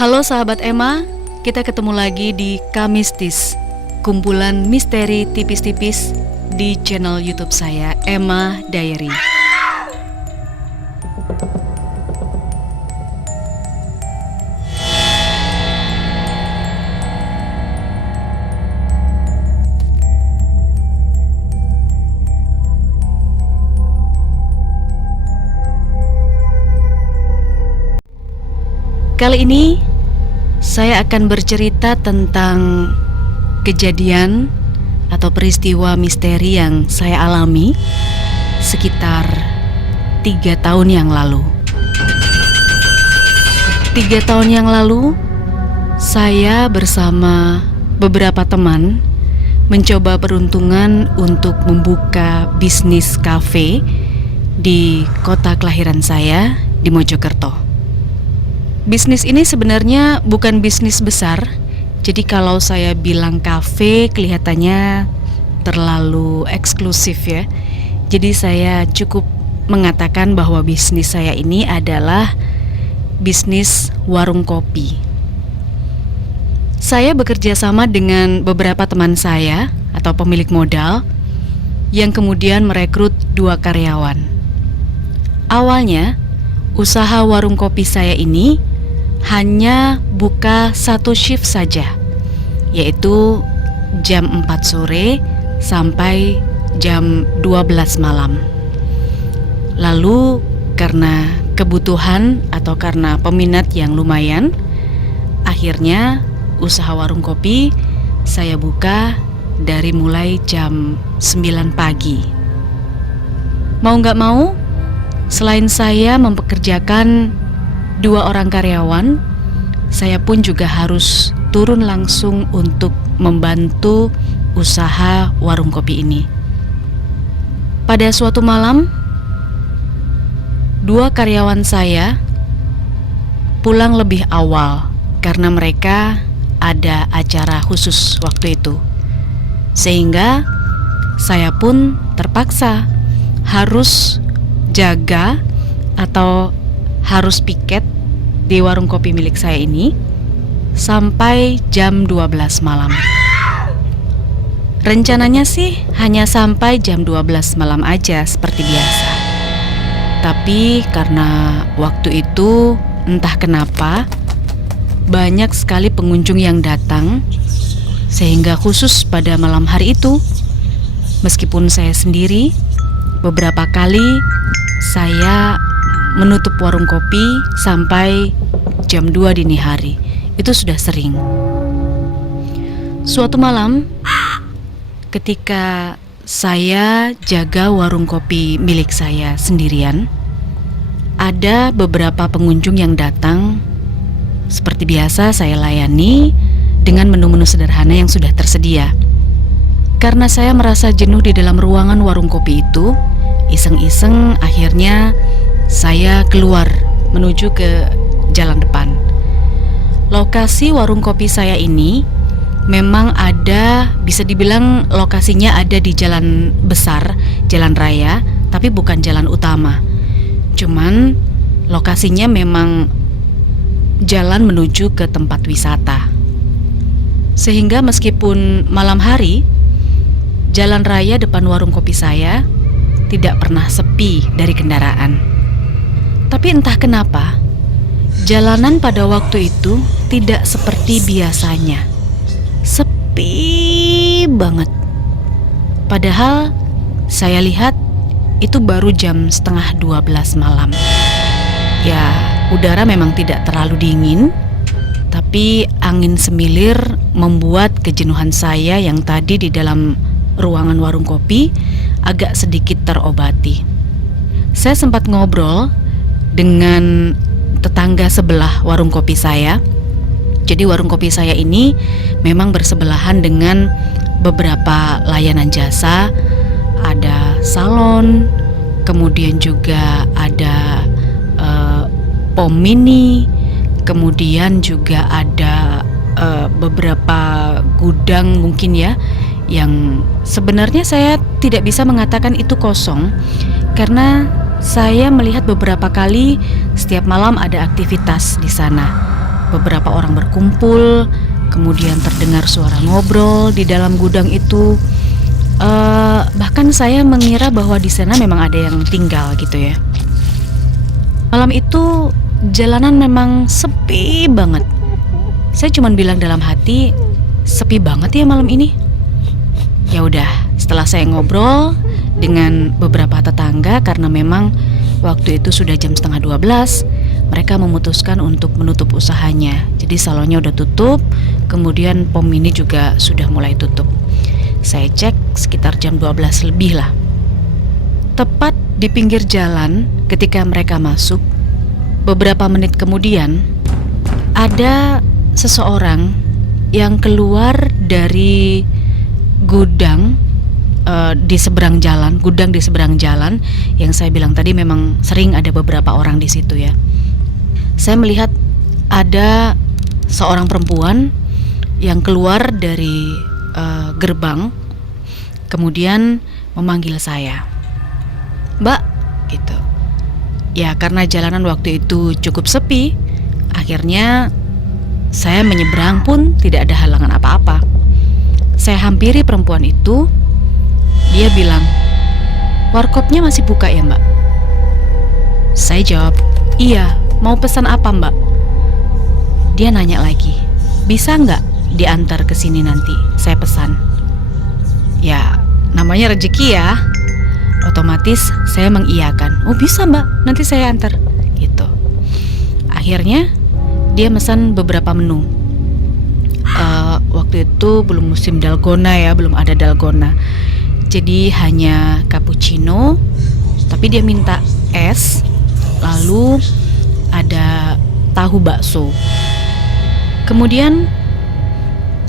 Halo sahabat Emma, kita ketemu lagi di Kamistis, kumpulan misteri tipis-tipis di channel YouTube saya, Emma Diary. Kali ini saya akan bercerita tentang kejadian atau peristiwa misteri yang saya alami sekitar 3 tahun yang lalu. 3 tahun yang lalu, saya bersama beberapa teman mencoba peruntungan untuk membuka bisnis kafe di kota kelahiran saya, di Mojokerto. Bisnis ini sebenarnya bukan bisnis besar, jadi kalau saya bilang kafe kelihatannya terlalu eksklusif ya. Jadi saya cukup mengatakan bahwa bisnis saya ini adalah bisnis warung kopi. Saya bekerja sama dengan beberapa teman saya atau pemilik modal yang kemudian merekrut 2 karyawan. Awalnya, usaha warung kopi saya ini hanya buka 1 shift saja, yaitu jam 4 sore sampai jam 12 malam. Lalu karena kebutuhan atau karena peminat yang lumayan, akhirnya usaha warung kopi saya buka dari mulai jam 9 pagi. Mau nggak mau, selain saya mempekerjakan 2 orang karyawan, saya pun juga harus turun langsung untuk membantu usaha warung kopi ini. Pada suatu malam, 2 karyawan saya pulang lebih awal karena mereka ada acara khusus waktu itu. Sehingga saya pun terpaksa harus jaga atau harus piket di warung kopi milik saya ini sampai jam 12 malam. Rencananya sih hanya sampai jam 12 malam aja seperti biasa. Tapi karena waktu itu entah kenapa banyak sekali pengunjung yang datang, sehingga khusus pada malam hari itu, meskipun saya sendiri, beberapa kali saya menutup warung kopi sampai jam 2 dini hari. Itu sudah sering. Suatu malam, ketika saya jaga warung kopi milik saya sendirian, ada beberapa pengunjung yang datang. Seperti biasa saya layani dengan menu-menu sederhana yang sudah tersedia. Karena saya merasa jenuh di dalam ruangan warung kopi itu, iseng-iseng akhirnya saya keluar menuju ke jalan depan. Lokasi warung kopi saya ini memang ada, bisa dibilang lokasinya ada di jalan besar, jalan raya, tapi bukan jalan utama. Cuman lokasinya memang jalan menuju ke tempat wisata. Sehingga meskipun malam hari, jalan raya depan warung kopi saya tidak pernah sepi dari kendaraan. Tapi entah kenapa, jalanan pada waktu itu tidak seperti biasanya. Sepi banget. Padahal saya lihat itu baru jam setengah 12 malam. Ya, udara memang tidak terlalu dingin, tapi angin semilir membuat kejenuhan saya yang tadi di dalam ruangan warung kopi agak sedikit terobati. Saya sempat ngobrol dengan tetangga sebelah warung kopi saya. Jadi warung kopi saya ini memang bersebelahan dengan beberapa layanan jasa. Ada salon, kemudian juga ada pom mini, kemudian juga ada beberapa gudang mungkin ya, yang sebenarnya saya tidak bisa mengatakan itu kosong, karena saya melihat beberapa kali setiap malam ada aktivitas di sana. beberapa orang berkumpul, kemudian terdengar suara ngobrol di dalam gudang itu. Bahkan saya mengira bahwa di sana memang ada yang tinggal gitu ya. Malam itu jalanan memang sepi banget. Saya cuma bilang dalam hati, sepi banget ya malam ini. Ya udah, setelah saya ngobrol dengan beberapa tetangga, karena memang waktu itu sudah jam 11:30, mereka memutuskan untuk menutup usahanya. Jadi salonnya udah tutup, kemudian pom ini juga sudah mulai tutup. Saya cek sekitar jam 12 lebih lah. Tepat di pinggir jalan ketika mereka masuk, beberapa menit kemudian ada seseorang yang keluar dari gudang di seberang jalan, gudang di seberang jalan yang saya bilang tadi memang sering ada beberapa orang di situ ya. Saya melihat ada seorang perempuan yang keluar dari gerbang, kemudian memanggil saya, "Mbak," gitu. Ya karena jalanan waktu itu cukup sepi, akhirnya saya menyeberang pun tidak ada halangan apa-apa. Saya hampiri perempuan itu. Dia bilang, "Warkopnya masih buka ya, Mbak?" Saya jawab, "Iya, mau pesan apa, Mbak?" Dia nanya lagi, "Bisa nggak diantar ke sini nanti? Saya pesan." Ya, namanya rezeki ya. Otomatis saya mengiyakan. "Oh bisa, Mbak, nanti saya antar." Gitu. Akhirnya dia pesan beberapa menu. Waktu itu belum musim dalgona ya, belum ada dalgona. Jadi hanya cappuccino, tapi dia minta es, lalu ada tahu bakso. Kemudian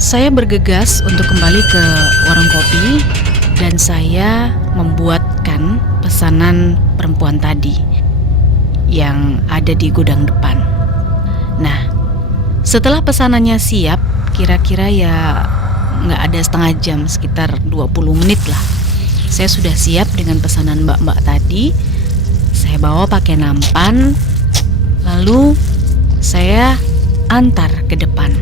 saya bergegas untuk kembali ke warung kopi dan saya membuatkan pesanan perempuan tadi yang ada di gudang depan. Nah, setelah pesanannya siap, kira-kira ya nggak ada setengah jam, sekitar 20 menit lah. Saya sudah siap dengan pesanan mbak-mbak tadi. Saya bawa pakai nampan, lalu saya antar ke depan.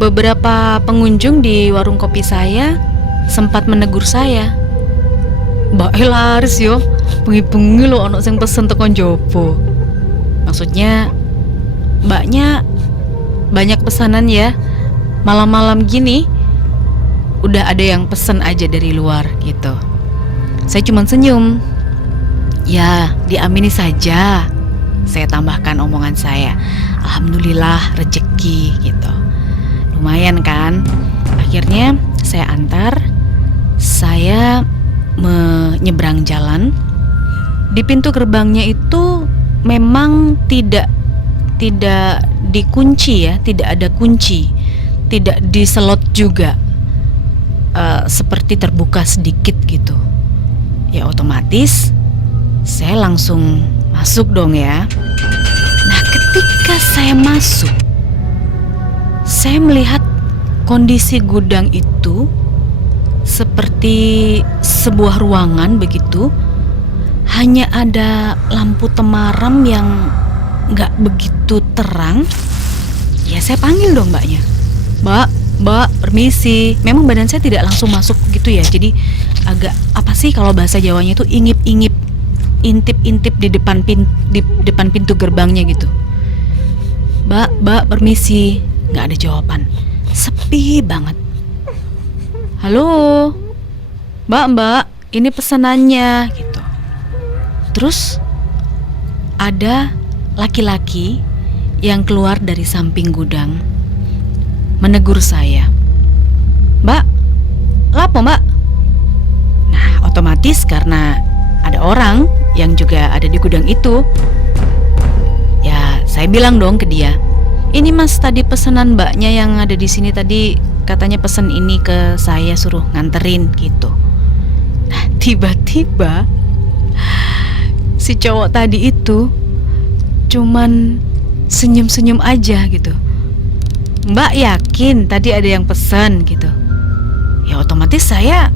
Beberapa pengunjung di warung kopi saya sempat menegur saya, "Mbak laris yo, bengi-bengi lo ono sing pesen tekan jopo." Maksudnya mbaknya banyak pesanan ya, malam-malam gini udah ada yang pesen aja dari luar gitu. Saya cuma senyum. "Ya, diamini saja," saya tambahkan omongan saya. "Alhamdulillah rezeki," gitu. Lumayan kan? Akhirnya saya antar. Saya menyeberang jalan. Di pintu gerbangnya itu memang tidak dikunci ya, tidak ada kunci, tidak diselot juga, seperti terbuka sedikit gitu. Ya otomatis saya langsung masuk dong ya. Nah ketika saya masuk, saya melihat kondisi gudang itu seperti sebuah ruangan begitu. Hanya ada lampu temaram yang gak begitu terang. Ya saya panggil dong mbaknya, Mbak, permisi." Memang badan saya tidak langsung masuk gitu ya. Jadi agak apa sih kalau bahasa Jawanya itu ingip-ingip, intip-intip di depan pintu gerbangnya gitu. Mbak, permisi." Gak ada jawaban. Sepi banget. "Halo, Mbak, ini pesanannya," gitu. Terus ada laki-laki yang keluar dari samping gudang menegur saya, "Mbak, lapo Mbak?" Nah otomatis karena ada orang yang juga ada di gudang itu, ya saya bilang dong ke dia, "Ini Mas, tadi pesanan mbaknya yang ada di sini tadi katanya pesen ini ke saya, suruh nganterin," gitu. Nah tiba-tiba si cowok tadi itu cuman senyum-senyum aja gitu. "Mbak yakin tadi ada yang pesan?" gitu. Ya otomatis saya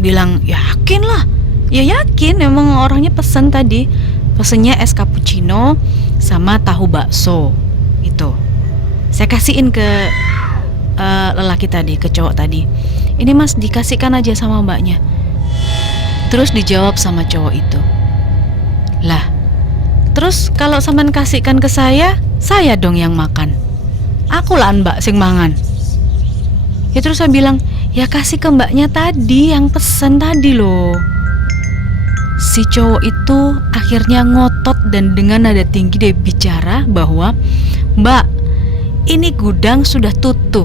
bilang, "Yakin lah." Ya yakin, emang orangnya pesan tadi. Pesennya es cappuccino sama tahu bakso itu. Saya kasihin ke lelaki tadi, ke cowok tadi. Ini mas, dikasihkan aja sama mbaknya. Terus dijawab sama cowok itu, lah, terus kalau sampean kasihkan ke saya dong yang makan. Aku lah mbak sing mangan. Ya terus saya bilang, ya kasih ke mbaknya tadi yang pesen tadi loh. Si cowok itu akhirnya ngotot dan dengan nada tinggi dia bicara bahwa, Mbak, ini gudang sudah tutup.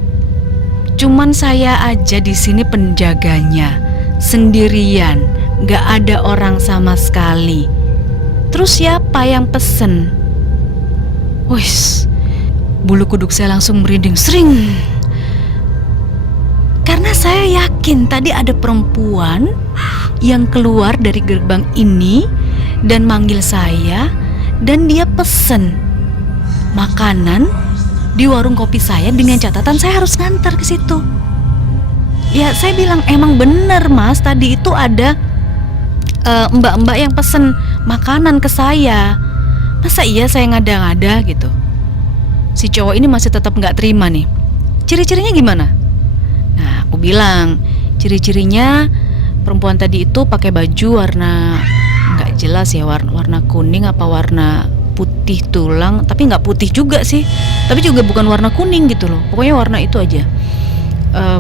Cuman saya aja di sini penjaganya, sendirian, gak ada orang sama sekali. Terus siapa yang pesen? Wis, bulu kuduk saya langsung merinding sering. Karena saya yakin tadi ada perempuan yang keluar dari gerbang ini dan manggil saya, dan dia pesen makanan di warung kopi saya dengan catatan saya harus ngantar ke situ. Ya saya bilang, emang bener mas, tadi itu ada mbak-mbak yang pesen makanan ke saya. Masa iya saya ngada-ngada gitu? Si cowok ini masih tetap gak terima nih. Ciri-cirinya gimana? Nah aku bilang, ciri-cirinya perempuan tadi itu pakai baju warna nggak jelas ya, warna kuning apa warna putih tulang, tapi nggak putih juga sih, tapi juga bukan warna kuning gitu loh, pokoknya warna itu aja.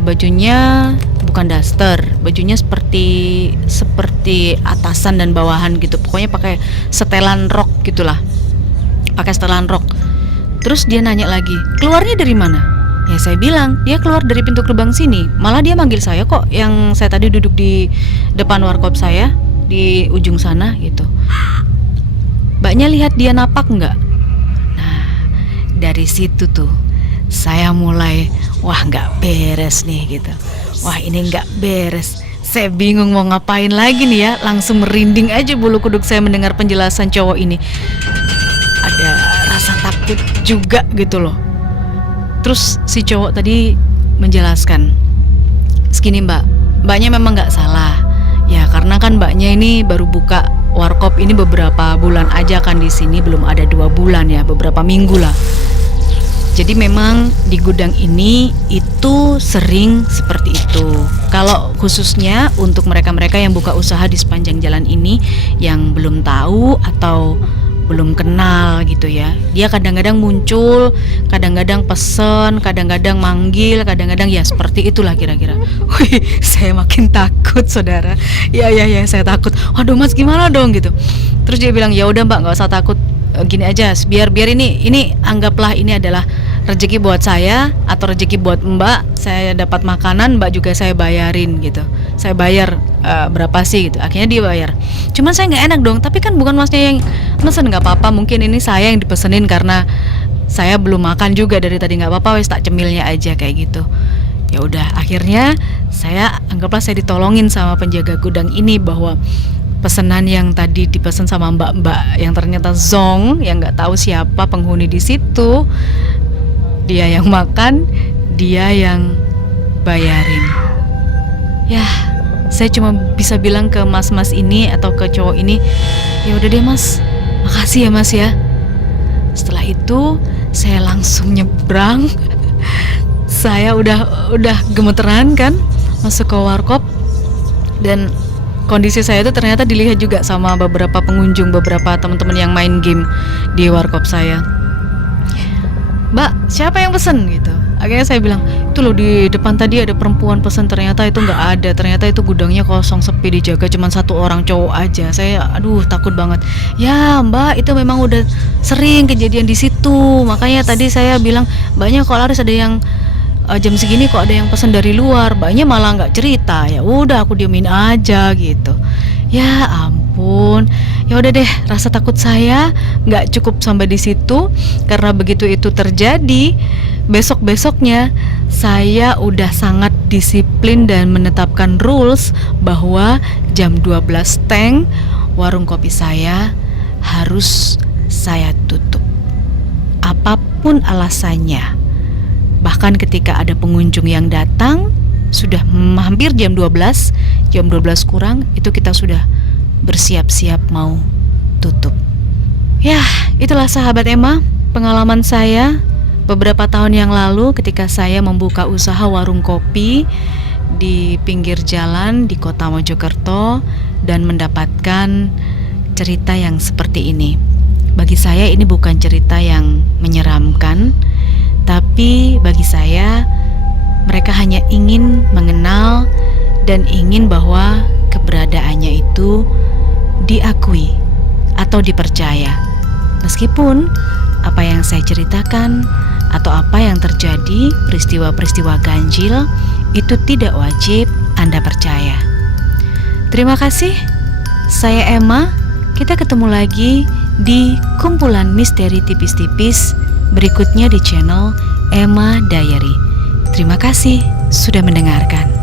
Bajunya bukan daster, bajunya seperti atasan dan bawahan gitu, pokoknya pakai setelan rok gitulah, pakai setelan rok. Terus dia nanya lagi, keluarnya dari mana? Ya saya bilang, dia keluar dari pintu gerbang sini. Malah dia manggil saya kok, yang saya tadi duduk di depan warkop saya, di ujung sana gitu. Mbaknya lihat dia napak nggak? Nah, dari situ tuh saya mulai, wah nggak beres nih gitu. Wah ini nggak beres. Saya bingung mau ngapain lagi nih ya. Langsung merinding aja bulu kuduk saya mendengar penjelasan cowok ini. Ada rasa takut juga gitu loh. Terus si cowok tadi menjelaskan, segini mbaknya memang nggak salah. Ya karena kan mbaknya ini baru buka warkop ini beberapa bulan aja kan di sini, belum ada 2 bulan ya, beberapa minggu lah. Jadi memang di gudang ini itu sering seperti itu. Kalau khususnya untuk mereka-mereka yang buka usaha di sepanjang jalan ini yang belum tahu atau belum kenal gitu ya, dia kadang-kadang muncul, kadang-kadang pesen, kadang-kadang manggil, kadang-kadang ya seperti itulah kira-kira. Wih, saya makin takut saudara. Ya saya takut. Waduh mas gimana dong gitu. Terus dia bilang, ya udah mbak nggak usah takut, gini aja, biar ini anggaplah ini adalah rezeki buat saya atau rezeki buat mbak. Saya dapat makanan, mbak juga saya bayarin gitu. Saya bayar berapa sih gitu. Akhirnya dia bayar. Cuman saya nggak enak dong. Tapi kan bukan masnya yang mesen, nggak apa-apa. Mungkin ini saya yang dipesenin karena saya belum makan juga dari tadi, nggak apa-apa. Wes tak cemilnya aja kayak gitu. Ya udah. Akhirnya saya anggaplah saya ditolongin sama penjaga gudang ini bahwa pesanan yang tadi dipesan sama mbak-mbak yang ternyata zong, yang nggak tahu siapa penghuni di situ, dia yang makan, dia yang bayarin. Ya, saya cuma bisa bilang ke mas-mas ini atau ke cowok ini, ya udah deh mas, makasih ya mas ya. Setelah itu saya langsung nyebrang. Saya udah gemeteran kan masuk ke warkop, dan kondisi saya itu ternyata dilihat juga sama beberapa pengunjung, beberapa teman-teman yang main game di warkop saya. Mbak, siapa yang pesen gitu? Akhirnya saya bilang, itu loh di depan tadi ada perempuan pesen, ternyata itu nggak ada, ternyata itu gudangnya kosong, sepi, dijaga cuma 1 orang cowok aja. Saya aduh takut banget. Ya mbak, itu memang udah sering kejadian di situ, makanya tadi saya bilang mbaknya kok laris, ada yang jam segini kok ada yang pesen dari luar, mbaknya malah nggak cerita. Ya udah aku diemin aja gitu. Ya ampun, ya udah deh, rasa takut saya nggak cukup sampai di situ, karena begitu itu terjadi, besok-besoknya saya udah sangat disiplin dan menetapkan rules bahwa jam 12 teng warung kopi saya harus saya tutup, apapun alasannya. Bahkan ketika ada pengunjung yang datang sudah hampir jam 12 kurang, itu kita sudah bersiap-siap mau tutup. Ya, itulah sahabat Emma, pengalaman saya Beberapa tahun yang lalu ketika saya membuka usaha warung kopi di pinggir jalan di kota Mojokerto dan mendapatkan cerita yang seperti ini. Bagi saya ini bukan cerita yang menyeramkan, tapi bagi saya mereka hanya ingin mengenal dan ingin bahwa keberadaannya itu diakui atau dipercaya. Meskipun apa yang saya ceritakan atau apa yang terjadi, peristiwa-peristiwa ganjil itu tidak wajib Anda percaya. Terima kasih. Saya Emma. Kita ketemu lagi di kumpulan misteri tipis-tipis berikutnya di channel Emma Diary. Terima kasih sudah mendengarkan.